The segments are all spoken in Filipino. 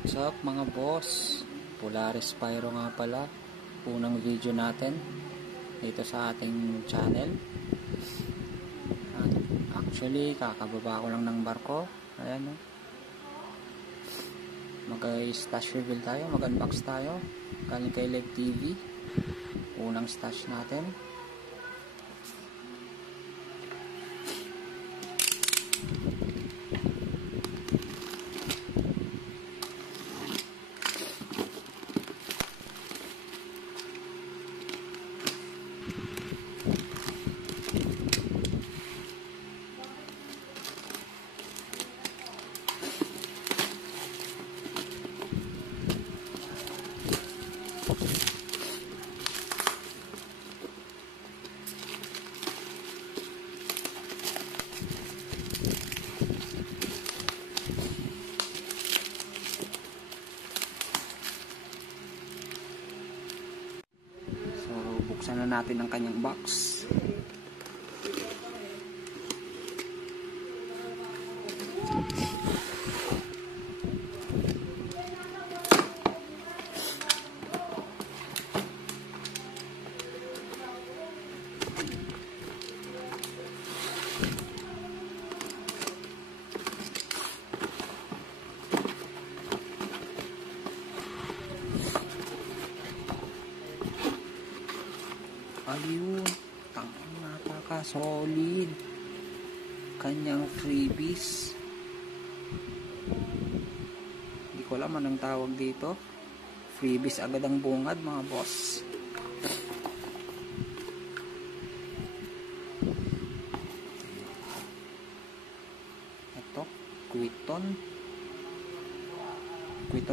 What's up mga boss? Polaris Pyro nga pala. Unang video natin dito sa ating channel. Actually, kakababa ko lang ng barko. Ayan o. Mag-stash reveal tayo. Mag-unbox tayo. Galing kay Leg TV. Unang stash natin. Buksan na natin ang kanyang box. Ayun, napaka-solid kanyang freebies. Hindi ko alam anong tawag dito. Freebies agad ang bungad mga boss. Ito, Quiton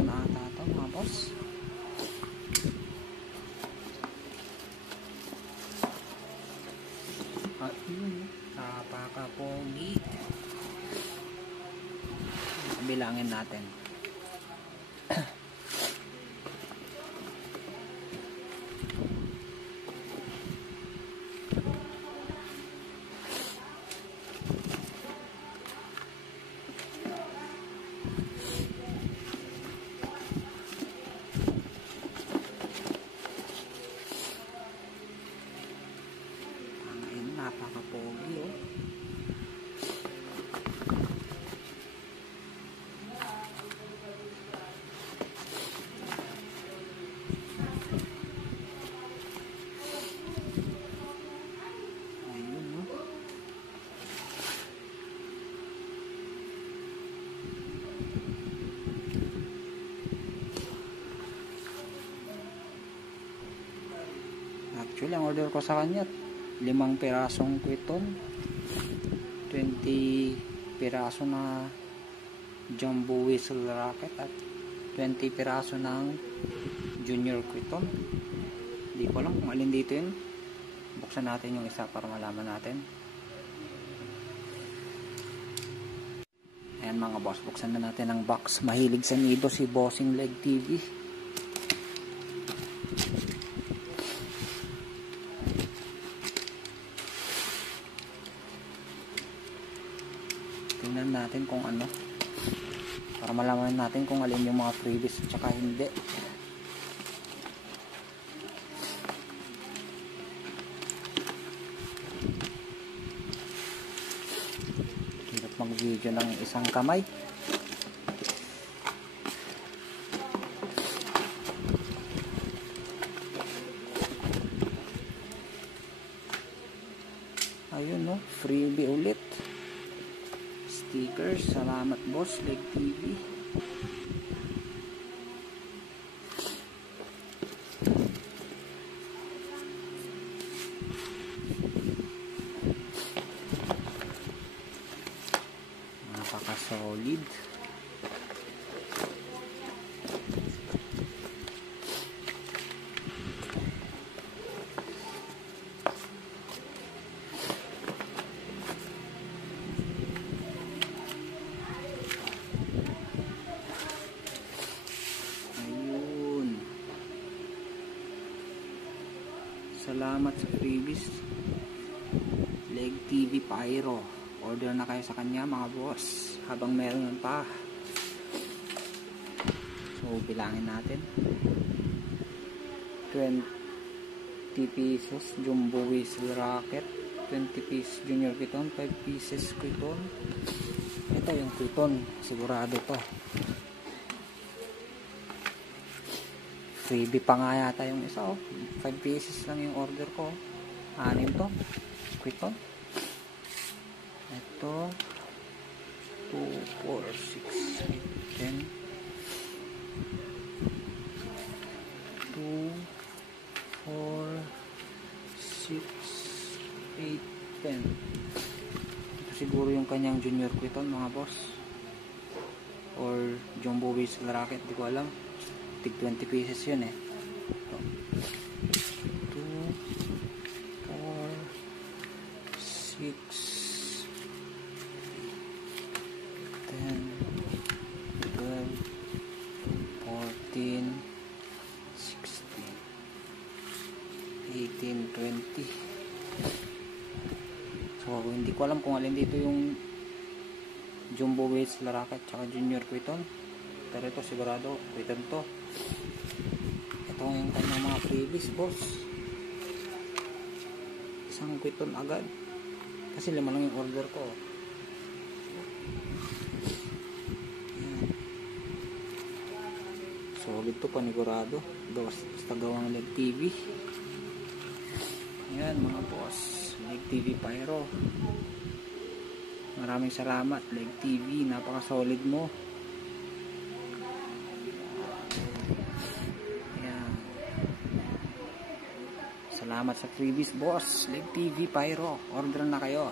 ata ito mga boss. Ayun, napaka-pogi. Bilangin natin. Napaka-pogi oh. Ayun oh. Actually, ang order ko sa kanya 5 pirasong Quiton, 20 piraso na jumbo whistle rocket at 20 piraso ng junior Quiton. Hindi ko alam kung alin dito yun. Buksan natin yung isa para malaman natin. Ayan mga boss, buksan na natin ang box. Mahilig sa nido si Bossing Leg TV. Tingnan natin kung ano, para malaman natin kung alin yung mga freebies at saka hindi. Hirap mag video ng isang kamay. Ayun no, freebie ulit. Stickers, salamat boss Leg TV. Napaka-solid. Salamat sa freebies Leg TV Pyro. Order na kayo sa kanya mga boss habang meron pa. So bilangin natin. 20 pieces jumbo whistle racket, 20 pieces junior Quiton, 5 pieces Quiton. Ito yung Quiton, sigurado to. Freebie pa nga yata yung isa, oh. 5 pieces lang yung order ko. 6 to Quiton. Ito 2, 4, 6, 8, 10, 2, 4, 6, 8, 10. Ito siguro yung kanyang junior Quiton, mga boss, or jumbo whistle racket, di ko alam. Tig 20 pieces yun eh. Ito. 2, 4, 6, 10, 12, 14, 16, 18, 20. So hindi ko alam kung alin dito yung jumbo whistle racket tsaka junior Quiton, pero ito sigurado Quiton to. Ito yung kanyang mga freebies, boss. Isang Quiton agad kasi 5 lang yung order ko. Solid to, panigurado. Basta gawang Leg TV. Ayan mga boss, Leg TV Pyro. Maraming salamat Leg TV, napaka solid mo. Ayan. Salamat sa freebies, boss. Leg TV Pyro, order na kayo.